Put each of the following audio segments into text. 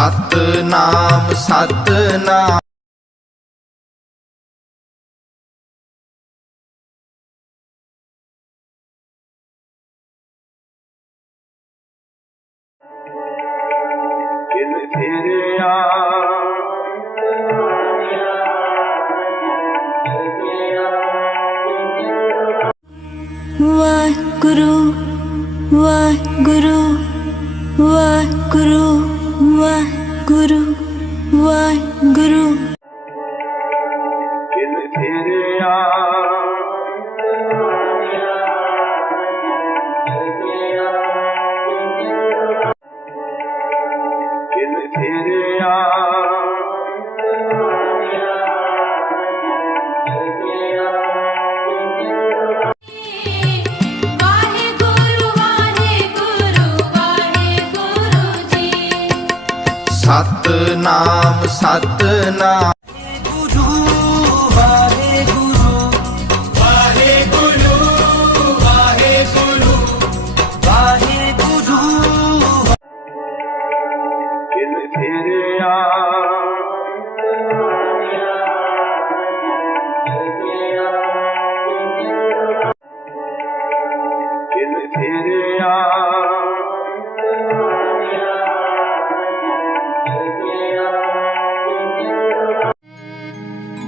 ਸਤਨਾਮ ਸਤਨਾਮ। ਕਿਨ ਫਿਰਿਆ ਵਾਹਿਗੁਰੂ ਵਾਹਿਗੁਰੂ ਵਾਹਿਗੁਰੂ। ਵਾਹਿਗੁਰੂ ਵਾਹਿਗੁਰੂ। ਕਿਨ ਫਿਰਿਆ ਸਤਨਾਮ ਸਤਨਾਮ। ਕਿਨ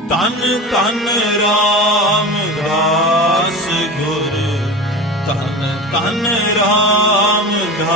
ਤਨ ਤਨ ਰਾਮਦਾਸ ਗੁਰ ਤਨ ਤਨ ਰਾਮਦਾਸ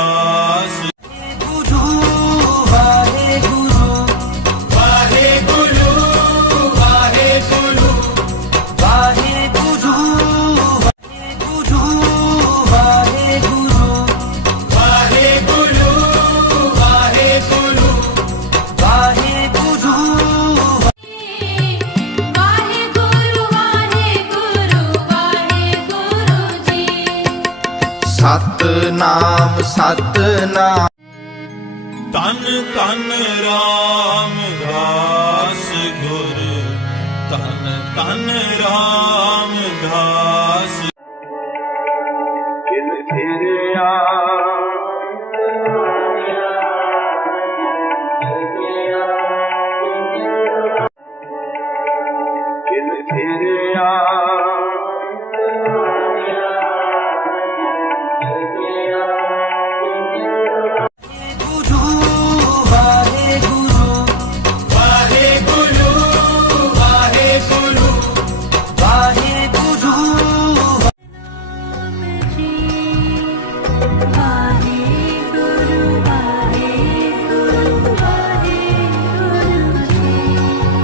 ਸਤਨਾਮ ਸਤਨਾਮ। ਤਨ ਤਨ ਰਾਮਦਾਸ ਗੁਰ। ਤਨ ਤਨ ਰਾਮਦਾਸ